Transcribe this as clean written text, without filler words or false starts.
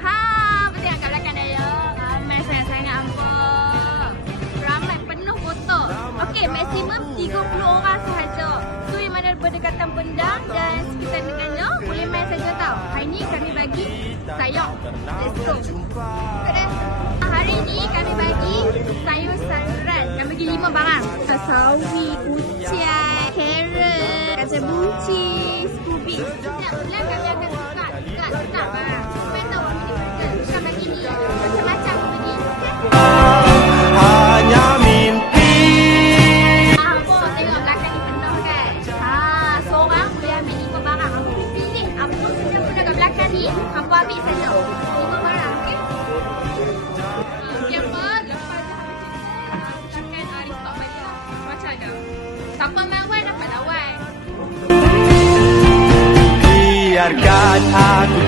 Ha, betul kat belakang dia. Ramai sangat-sangat hampa. Ramai penuh foto. Okey, maksimum 30 orang sahaja. So yang mana berdekatan Pendang dan sekitar dengannya boleh main saja tau. Hari ni kami bagi sayur. Let's go. Okay. Hari ni kami bagi sayur sayuran. Kami bagi 5 barang. Sawi, kucai, carrot, kacang buncis, kubis. Setiap bulan kami akan tukar barang. Supaya tahu kami ni burger. Bukan bagi ni. Macam-macam bagi. Hanya mimpi. Apa tengok belakang ni penuh kan? Seorang boleh ambil 5 barang. Apa boleh pilih? Apa saja pun dekat belakang ni, apa ambil saja. 5 barang, okey? Siapa? Lepas akan restock balik lah. Macam mana? Siapa lawan dapat lawan. Biarkan aku